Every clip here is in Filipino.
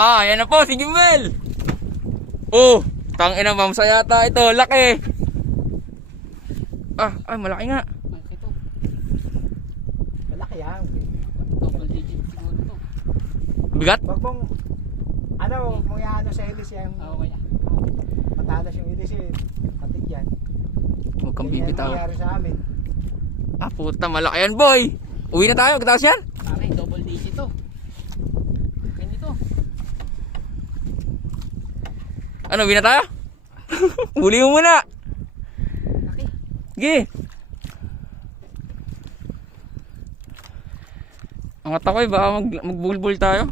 Ah, yan na po, si Gimbel. Oh, tangina mamsa yata ito, laki. Ah, ay malaki nga. Malaki to. Malaki yan. Double digit siguro to. Bigat? Wag mong, huwag mong iano sa ilis yan. Oo kaya. Matalas yung ilis eh. Patik yan. Huwag kang Ganyan bibitaw. nangyari sa amin. Ah, puta, malaki yan, boy. Uwi na tayo, magtaas yan. Pare, double digit to. Ganito. Ano, uwi na tayo? Huli mo muna. Laki. Sige. Ang mata ko eh, baka magbulbul tayo.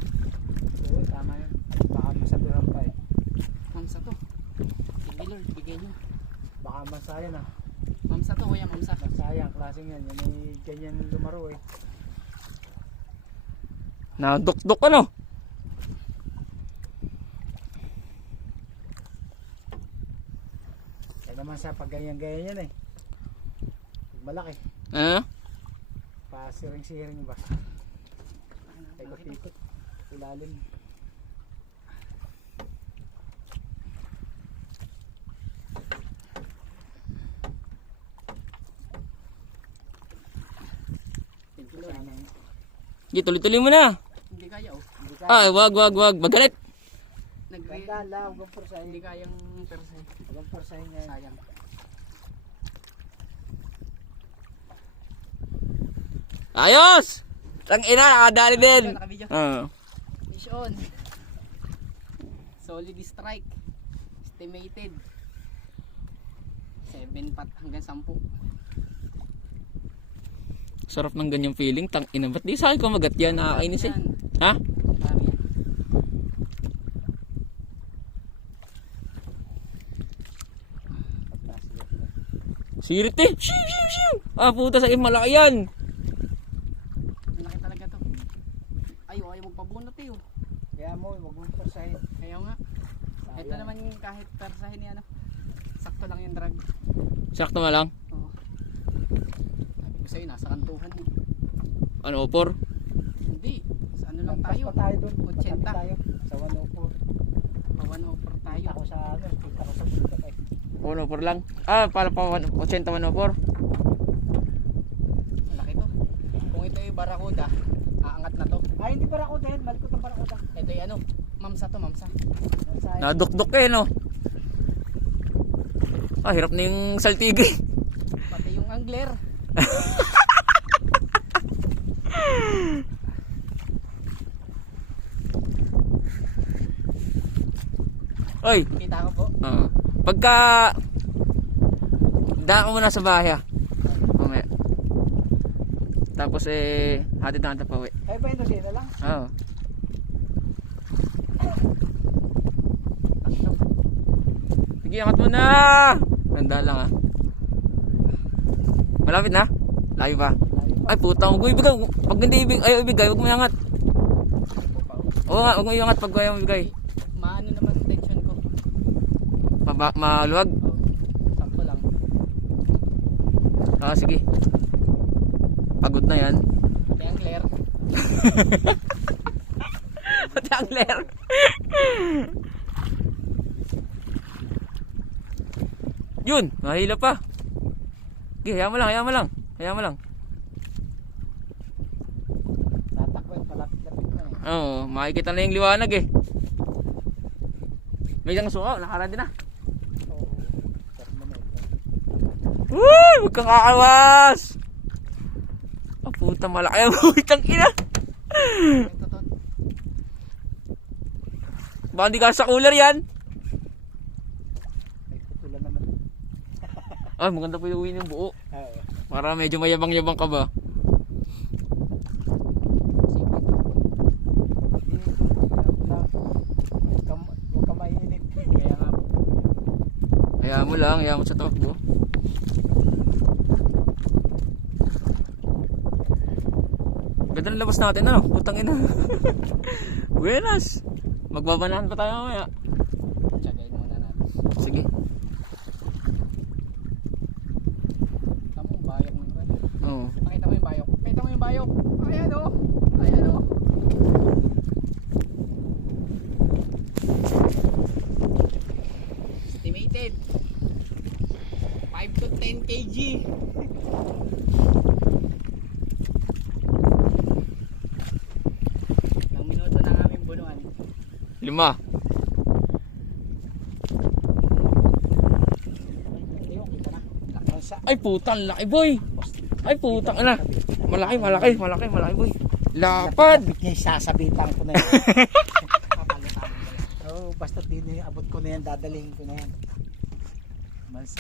Oo, tama yun. Baka masabihan pa eh. Mamsa to. Sige Lord, bigay nyo. Baka masayan ah. Mamsa to, kuya, mamsa. Masayang klaseng yan. Yan ay ganyan lumaro eh. Nadukdok ano? Kaya naman sa pag ganyan-ganyan yan eh. Pag malaki. Ano? Pasiring-siring ba? Ikot-ikot. Ilalim. Thank you Lord. Sige, tuloy-tuloy mo na. Hindi kaya oh. Hindi ka. Ay, wag. Magalit. Ganda lang. Huwag kang persahin. Hindi kayang persay. Huwag kang persahin yan. Sayang. Ayos! Tang ina, nakadali din. Nakabidyo. Mission. Solid strike. Estimated 7 pat hanggang 10. Sarap ng ganyang feeling. Tang ina, ba't di sa akin kumagat yan? Nakakainis eh. Yan. Ha? Pare yan. Sirit eh. Shiu. Ah, puta sa malaki yan. Malaki talaga to. Ayaw magpabunot eh oh. Kaya mo, huwag mong persahin. Kaya nga. Ito naman kahit persahin ni ano. Sakto lang yung drag. Sakto nga lang. Oo. Sabi ko sa'yo, nasa kantuhan eh. Ano, opor? Hindi. Sa ano lang tayo? Pa tayo dun. 80. Patabi tayo. Sa 104. Pawan over tayo. Kita ko sa ano. Kita ko sa bundok eh. Ano, opor lang? Ah, pala pa 80 man opor. Malaki to. Kung ito yung barakuda, aangat na to. Ay, hindi barakuda yan. Malikot ang barakuda. Ito yung ano, mamsa to, mamsa. Sayang. Nadukdok eh, no? Ah, hirap na yung saltigi. Pati yung angler. Oy, Kita ko po. pagka daan ko muna sa bahay ah. Mamaya. Tapos hatid na kita pa uwi. Ay, ba yun na lang? Oo. Sige, angat mo na! Ganda lang ah. Malapit na? Layo pa. Ay puta, huwag mo ibigay. Pag hindi ibigay, huwag mo iangat. Oo nga, huwag mo iangat pag kaya mo ibigay. Maano naman yung tension ko. Maluwag? Oh, sakto lang. Ah, sige. Pagod na yan. Pati angler. Pati ang ler. Yun, mahila pa. Okay, hayaan mo lang. Tatakbo, palapit-lapit na eh. Oo, makikita na yung liwanag eh. May isang suka, nakaradi na. Oo. Terminator. Uy, huwag kang kakawas. Ah, puta, malaki ang itang ina. Ito to. Baka hindi ka sa cooler yan. May putulan naman. Ah, maganda po yung uwi ng buo. Oo. Para medyo mayabang-yabang ka ba? Huwag ka mainit. Kaya nga po. Hayaan mo sa takbo. Ganda ng labas natin, ano? Putang ina. Buenas. Magbabanahan pa tayo mamaya. Tsagayin muna natin. Sige. Tama mo, bayok mo rin. Oo. Pakita mo yung bayok. Pakita mo yung bayok. Ayan o. Ayan o. mahigit. 5 to 10 kg. Ilang minuto na ang aming bunuan. 5. Ayun, kita na. Lakmansa. Ay putang laki boy. Ay putang ina. Malaki boy. Lapad. Lapit niya yung sasabitan ko na yan. Oo, basta din yung abot ko na yan, dadalhin ko na yan. Mansa.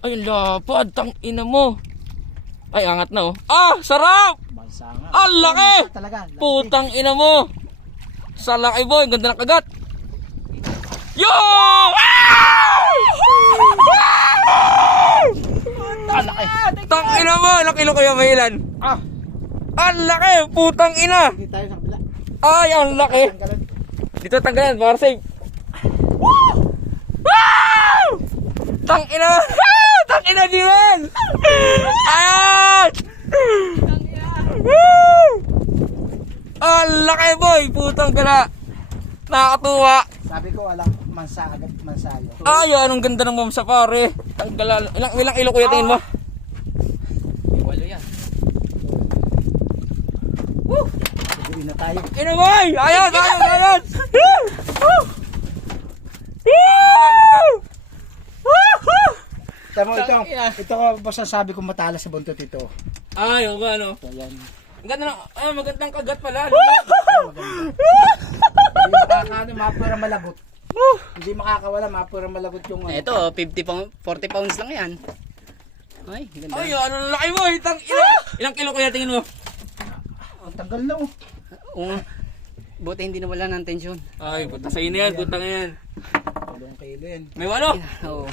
Ay lapad, tang ina mo. Ay angat na oh. Ah, sarap. Mansa nga. Ang laki! Mansa talaga. Laki. Putang ina mo. Sa laki boy, ganda ng kagat. Yo! Ang laki. Tang ina mo, ilang kilo kaya may ilan? Ah, Ang laki, putang ina. hindi tayo sa kabila. Ay, ang laki. Tanggalan. Dito tanggalan, para safe. Woo! Tang ina mo. Tang ina din. Ayan! Woo! Ang laki boy, putang gala. Nakakatuwa. Sabi ko, walang mansa agad, mansayo. Ay, anong ganda ng mamsa pare. Tanggalan. Ilang kilo kuya tingin mo? Walo yan. Sabihin na tayo. Ina boy! Ayan! Tama ito basta sabi ko matalas sa buntot ito. Ay, o ba ano? So yan. Ang ganda ng, magandang kagat pala. Hindi makakaano, mapura malagot. Hindi makakawala, mapura malagot yung ano. Ito, 40 pounds lang yan. Ay, ganda. Ay, ano laki mo, itang ina. Ilang kilo kaya tingin mo? Ang tagal na oh. Oo. Buti hindi nawala ng tensyon. Ay, puta sa ina yan, putang yan. 2 kilo yan. May walo. Oo.